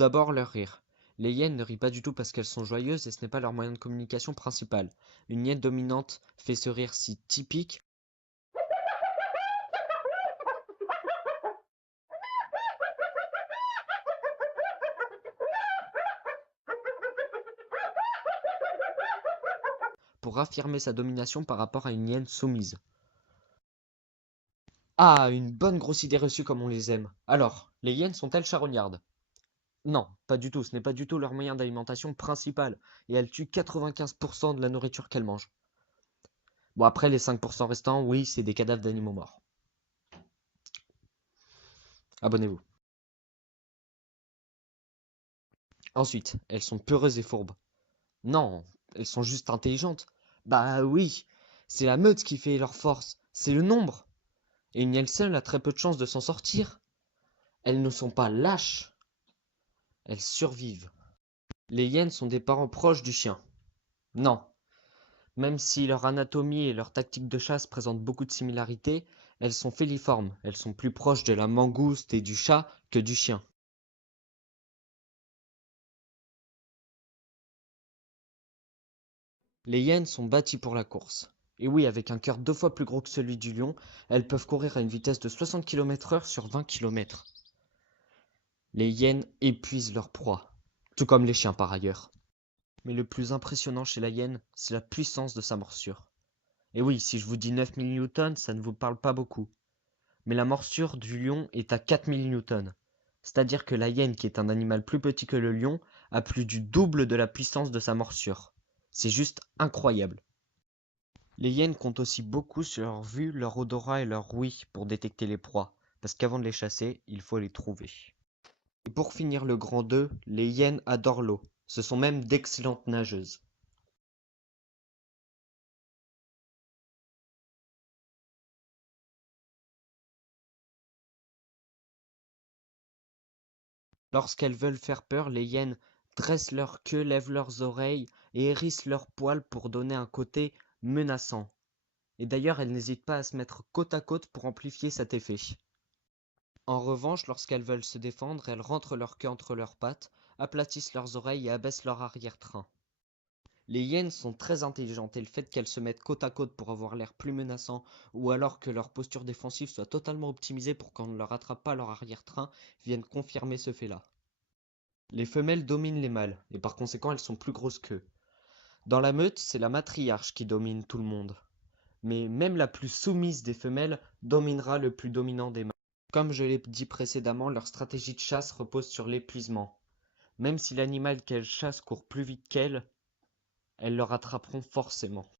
d'abord, leur rire. Les hyènes ne rient pas du tout parce qu'elles sont joyeuses et ce n'est pas leur moyen de communication principal. Une hyène dominante fait ce rire si typique pour affirmer sa domination par rapport à une hyène soumise. Ah, une bonne grosse idée reçue comme on les aime. Alors, les hyènes sont-elles charognardes? Non, pas du tout, ce n'est pas du tout leur moyen d'alimentation principal, et elles tuent 95% de la nourriture qu'elles mangent. Bon, après, les 5% restants, oui, c'est des cadavres d'animaux morts. Abonnez-vous. Ensuite, elles sont peureuses et fourbes. Non, elles sont juste intelligentes. Bah oui, c'est la meute qui fait leur force, c'est le nombre. Et une hyène seule a très peu de chances de s'en sortir. Elles ne sont pas lâches, elles survivent. Les hyènes sont des parents proches du chien. Non, même si leur anatomie et leur tactique de chasse présentent beaucoup de similarités, elles sont féliformes, elles sont plus proches de la mangouste et du chat que du chien. Les hyènes sont bâties pour la course. Et oui, avec un cœur 2 fois plus gros que celui du lion, elles peuvent courir à une vitesse de 60 km/h sur 20 km. Les hyènes épuisent leur proie, tout comme les chiens par ailleurs. Mais le plus impressionnant chez la hyène, c'est la puissance de sa morsure. Et oui, si je vous dis 9000 newtons, ça ne vous parle pas beaucoup. Mais la morsure du lion est à 4000 newtons. C'est-à-dire que la hyène, qui est un animal plus petit que le lion, a plus du double de la puissance de sa morsure. C'est juste incroyable. Les hyènes comptent aussi beaucoup sur leur vue, leur odorat et leur ouïe pour détecter les proies, parce qu'avant de les chasser, il faut les trouver. Et pour finir le grand 2, les hyènes adorent l'eau. Ce sont même d'excellentes nageuses. Lorsqu'elles veulent faire peur, les hyènes dressent leur queue, lèvent leurs oreilles et hérissent leurs poils pour donner un côté menaçant. Et d'ailleurs, elles n'hésitent pas à se mettre côte à côte pour amplifier cet effet. En revanche, lorsqu'elles veulent se défendre, elles rentrent leur queue entre leurs pattes, aplatissent leurs oreilles et abaissent leur arrière-train. Les hyènes sont très intelligentes et le fait qu'elles se mettent côte à côte pour avoir l'air plus menaçant ou alors que leur posture défensive soit totalement optimisée pour qu'on ne leur attrape pas leur arrière-train viennent confirmer ce fait-là. Les femelles dominent les mâles et par conséquent elles sont plus grosses qu'eux. Dans la meute, c'est la matriarche qui domine tout le monde. Mais même la plus soumise des femelles dominera le plus dominant des mâles. Comme je l'ai dit précédemment, leur stratégie de chasse repose sur l'épuisement. Même si l'animal qu'elles chassent court plus vite qu'elles, elles le rattraperont forcément.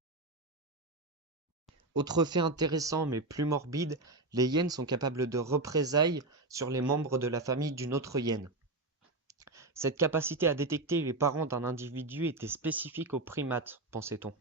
Autre fait intéressant mais plus morbide, les hyènes sont capables de représailles sur les membres de la famille d'une autre hyène. Cette capacité à détecter les parents d'un individu était spécifique aux primates, pensait-on.